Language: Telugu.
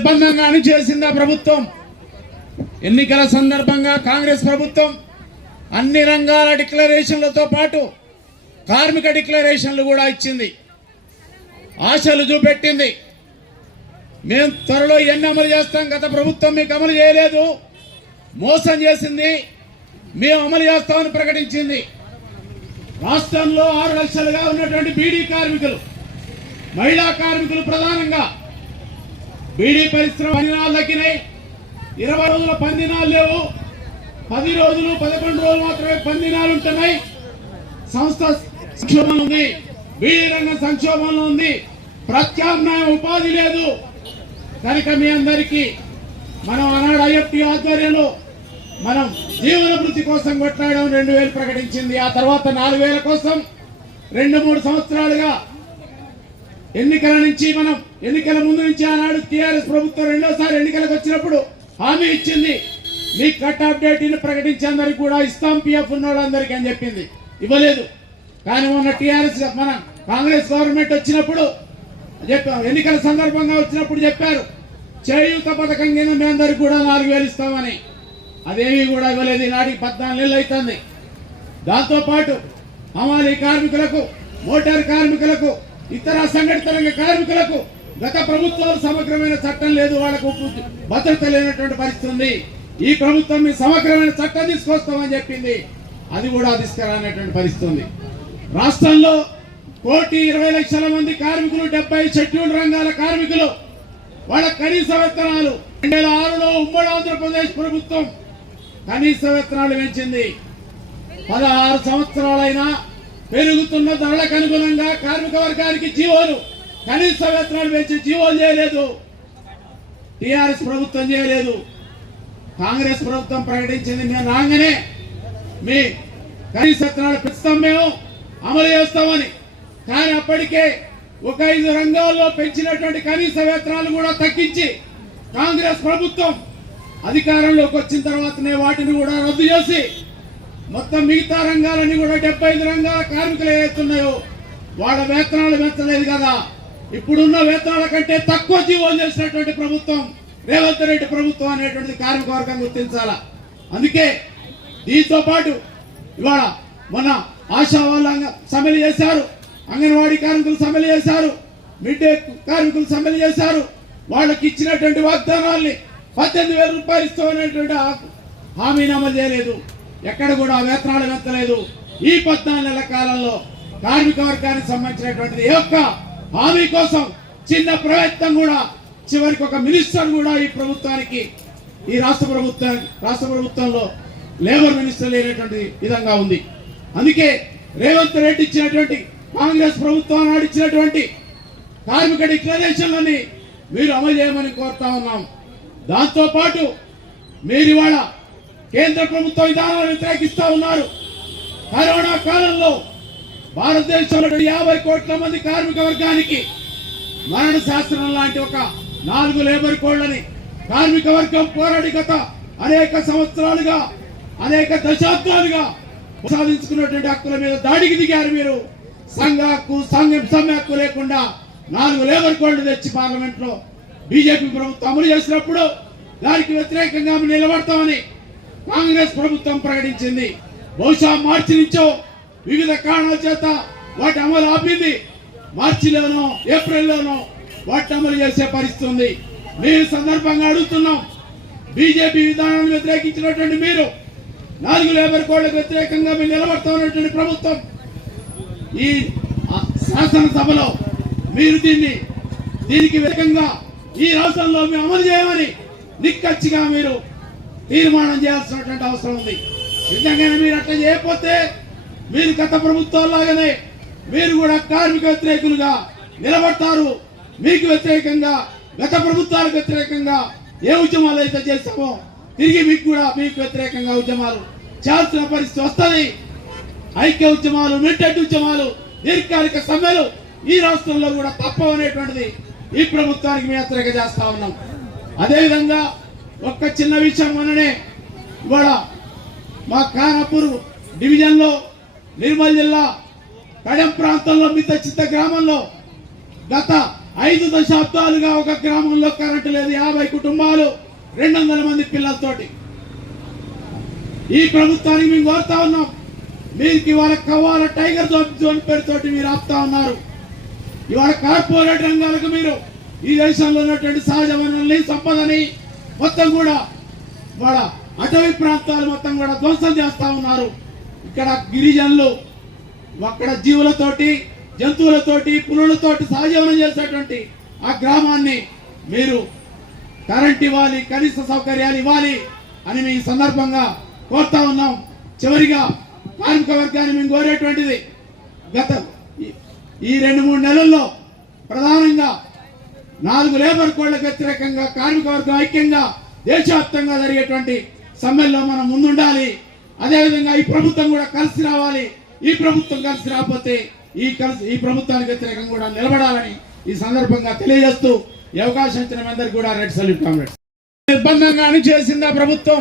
నిర్బంధంగానే చేసింది ఆ ప్రభుత్వం? ఎన్నికల సందర్భంగా కాంగ్రెస్ ప్రభుత్వం అన్ని రంగాల డిక్లరేషన్లతో పాటు కార్మిక డిక్లరేషన్లు కూడా ఇచ్చింది. ఆశలు చూపెట్టింది. మేము త్వరలో ఎన్ని అమలు చేస్తాం. గత ప్రభుత్వం మీకు అమలు చేయలేదు. మోసం చేసింది. మేము అమలు చేస్తామని ప్రకటించింది. రాష్ట్రంలో ఆరు లక్షలుగా ఉన్నటువంటి బీడీ కార్మికులు మహిళా కార్మికులు ప్రధానంగా బీడీ పరిశ్రమ పందినాలు తగ్గినాయి. ఇరవై రోజుల పందినాలు లేవు. పది రోజులు పదకొండు రోజులు మాత్రమే పందినాలు ఉంటున్నాయి. సంస్థ సంక్షోభంలో ఉంది. బీడీ రంగం సంక్షోభంలో ఉంది. ప్రత్యామ్నాయ ఉపాధి లేదు. కనుక మీ అందరికీ మనం ఆనాడు ఐఎఫ్టీ ఆధ్వర్యంలో మనం జీవన వృత్తి కోసం కొట్లాడడం రెండు వేలు ప్రకటించింది. ఆ తర్వాత నాలుగు వేల కోసం రెండు మూడు సంవత్సరాలుగా ఎన్నికల నుంచి మనం ఎన్నికల ముందు నుంచి ఆనాడు టీఆర్ఎస్ ప్రభుత్వం రెండోసారి ఎన్నికలకు వచ్చినప్పుడు హామీ ఇచ్చింది. మీ కట్ ఆఫ్ డేట్ని ప్రకటించి అందరికి కూడా ఇస్తాం పిఎఫ్ ఉన్న వాళ్ళందరికీ అని చెప్పింది. ఇవ్వలేదు. కానీ మొన్న టీఆర్ఎస్ మన కాంగ్రెస్ గవర్నమెంట్ వచ్చినప్పుడు చెప్పారు ఎన్నికల సందర్భంగా వచ్చినప్పుడు చెప్పారు. చేయూత పథకం కింద మీ అందరికి కూడా నాలుగు వేలు ఇస్తామని. అదేమీ కూడా ఇవ్వలేదు. ఈనాటికి పద్నాలుగు నెలలు అవుతుంది దాంతోపాటు హమాలీ కార్మికులకు మోటార్ కార్మికులకు ఇతర సంఘటిత రంగ కార్మికులకు గత ప్రభుత్వం సమగ్రమైన చట్టం లేదు వాళ్ళకు భద్రత లేనటువంటి పరిస్థితి ఉంది. ఈ ప్రభుత్వం మీ సమగ్రమైన చట్టం తీసుకొస్తామని చెప్పింది. అది కూడా తీసుకురానటువంటి పరిస్థితి ఉంది. రాష్ట్రంలో కోటి ఇరవై లక్షల మంది కార్మికులు డెబ్బై షెడ్యూల్ రంగాల కార్మికులు వాళ్ళ కనీస వేతనాలు రెండు వేల ఆరులో ఉమ్మడి ఆంధ్రప్రదేశ్ ప్రభుత్వం కనీస వేతనాలు పెంచింది. పదహారు సంవత్సరాలైనా పెరుగుతున్న ధరలకు అనుగుణంగా కార్మిక వర్గానికి జీవోలు కనీస వేతనాలు పెంచి జీవోలు చేయలేదు. టిఆర్ఎస్ ప్రభుత్వం చేయలేదు. కాంగ్రెస్ ప్రభుత్వం ప్రకటించింది మేము రాగానే మీ కనీస వేతనాలు పెంచుతాం మేము అమలు చేస్తామని. కానీ అప్పటికే ఒక ఐదు రంగాల్లో పెంచినటువంటి కనీస వేతనాలు కూడా తగ్గించి కాంగ్రెస్ ప్రభుత్వం అధికారంలోకి వచ్చిన తర్వాతనే వాటిని కూడా రద్దు చేసి మొత్తం మిగతా రంగాలన్నీ కూడా డెబ్బై ఐదు రంగాల కార్మికులు ఏవైతున్నాయో వాళ్ళ వేతనాలు పెంచలేదు కదా. ఇప్పుడున్న వేతనాల కంటే తక్కువ జీవోలు చేసినటువంటి ప్రభుత్వం రేవంత్ రెడ్డి ప్రభుత్వం అనేటువంటిది కార్మిక వర్గం గుర్తించాల? అందుకే దీంతో పాటు ఇవాళ మన ఆశా వాళ్ళ సమ్మెలు చేశారు. అంగన్వాడీ కార్మికులు సమ్మెలు చేశారు. మిడ్ డే కార్మికులు సమ్మెలు చేశారు. వాళ్ళకి ఇచ్చినటువంటి వాగ్దానాల్ని పద్దెనిమిది వేల రూపాయలు ఇస్తామనేటువంటి హామీని అమలు చేయలేదు. ఎక్కడ కూడా వేతనాలు వెత్తలేదు. ఈ పద్నాలుగు నెలల కాలంలో కార్మిక వర్గానికి సంబంధించినటువంటిది ఏ ఒక్క హామీ కోసం చిన్న ప్రయత్నం కూడా చివరికి ఒక మినిస్టర్ కూడా ఈ ప్రభుత్వానికి ఈ రాష్ట్ర ప్రభుత్వం రాష్ట్ర ప్రభుత్వంలో లేబర్ మినిస్టర్ లేనటువంటి విధంగా ఉంది. అందుకే రేవంత్ రెడ్డి ఇచ్చినటువంటి కాంగ్రెస్ ప్రభుత్వం నాడు ఇచ్చినటువంటి కార్మిక డిక్లరేషన్లని మీరు అమలు చేయమని కోరుతా ఉన్నాం. దాంతోపాటు మీరు ఇవాళ కేంద్ర ప్రభుత్వ విధానాలను వ్యతిరేకిస్తా ఉన్నారు. కరోనా కాలంలో భారతదేశంలో యాభై కోట్ల మంది కార్మిక వర్గానికి మరణ శాస్త్రం లాంటి ఒక నాలుగు లేబర్ కోడ్లని కార్మిక వర్గం పోరాడి గత అనేక సంవత్సరాలుగా అనేక దశాబ్దాలుగా సాధించుకున్నటువంటి హక్కుల మీద దాడికి దిగారు మీరు. సంఘ హక్కు సంఘం సమ్మె హక్కు లేకుండా నాలుగు లేబర్ కోడ్లు తెచ్చి పార్లమెంట్లో బీజేపీ ప్రభుత్వం అమలు చేసినప్పుడు దానికి వ్యతిరేకంగా నిలబడతామని కాంగ్రెస్ ప్రభుత్వం ప్రకటించింది. బహుశా మార్చి నుంచో వివిధ కారణాల చేత వాటి అమలు ఆపింది. మార్చిలోనో ఏప్రిల్లోనో వాటి అమలు చేసే పరిస్థితి ఉంది. మేము సందర్భంగా అడుగుతున్నాం. బీజేపీ విధానాన్ని వ్యతిరేకించినటువంటి మీరు నాలుగు లేబర్ కోడ్లకు వ్యతిరేకంగా మీరు నిలబడుతున్నటువంటి ప్రభుత్వం. ఈ శాసనసభలో మీరు దీన్ని దీనికి వ్యతిరేకంగా ఈ రాష్ట్రంలో మేము అమలు చేయమని నిక్కచ్చిగా మీరు తీర్మానం చేయాల్సినటువంటి అవసరం ఉంది. నిజంగానే మీరు అట్లా చేయకపోతే మీరు గత ప్రభుత్వాల్లాగానే మీరు కూడా కార్మిక వ్యతిరేకులుగా నిలబడతారు. మీకు వ్యతిరేకంగా గత ప్రభుత్వాలకు వ్యతిరేకంగా ఏ ఉద్యమాలు అయితే చేస్తామో తిరిగి మీకు కూడా మీకు వ్యతిరేకంగా ఉద్యమాలు చేయాల్సిన పరిస్థితి వస్తుంది. ఐక్య ఉద్యమాలు మిడ్డెడ్ ఉద్యమాలు దీర్ఘకాలిక సమ్మెలు ఈ రాష్ట్రంలో కూడా తప్పవనేటువంటిది ఈ ప్రభుత్వానికి మేము వ్యతిరేక చేస్తా ఉన్నాం. అదేవిధంగా ఒక్క చిన్న విషయం మొన్ననే ఇవాళ మా కానపూర్ డివిజన్లో నిర్మల్ జిల్లా కడెం ప్రాంతంలో మిత చిత్త గ్రామంలో గత ఐదు దశాబ్దాలుగా ఒక గ్రామంలో కరెంటు లేదు. యాభై కుటుంబాలు రెండు వందల మంది పిల్లలతోటి. ఈ ప్రభుత్వానికి మేము కోరుతా ఉన్నాం. మీకు ఇవాళ కవ్వాల టైగర్ జోన్ పేరుతోటి మీరు ఆపుతా ఉన్నారు. ఇవాళ కార్పొరేట్ రంగాలకు మీరు ఈ దేశంలో ఉన్నటువంటి సహజ వనరుల్ని సంపదని మొత్తం కూడా వాళ్ళ అటవీ ప్రాంతాలు మొత్తం కూడా ధ్వంసం చేస్తూ ఉన్నారు. ఇక్కడ గిరిజనులు అక్కడ జీవులతోటి జంతువులతోటి పులులతోటి సహజీవనం చేసేటువంటి ఆ గ్రామాన్ని మీరు కరెంట్ ఇవ్వాలి కనీస సౌకర్యాలు ఇవ్వాలి అని మేము సందర్భంగా కోరుతా ఉన్నాం. చివరిగా కార్మిక వర్గాన్ని మేము కోరేటువంటిది గత ఈ రెండు మూడు నెలల్లో ప్రధానంగా నాలుగు లేబర్ కోడ్లకు వ్యతిరేకంగా కార్మిక వర్గం ఐక్యంగా దేశవ్యాప్తంగా జరిగేటువంటి సమ్మెల్లో మనం ముందుండాలి. అదేవిధంగా ఈ ప్రభుత్వం కూడా కలిసి రావాలి. ఈ ప్రభుత్వం కలిసి రాకపోతే ఈ కలిసి ఈ ప్రభుత్వానికి వ్యతిరేకంగా కూడా నిలబడాలని ఈ సందర్భంగా తెలియజేస్తూ ఈ అవకాశం ఇచ్చిన మీ అందరికీ కూడా రెడ్ సల్యూట్ కామ్రేడ్స్ నిర్బంధంగా చేసింది ప్రభుత్వం?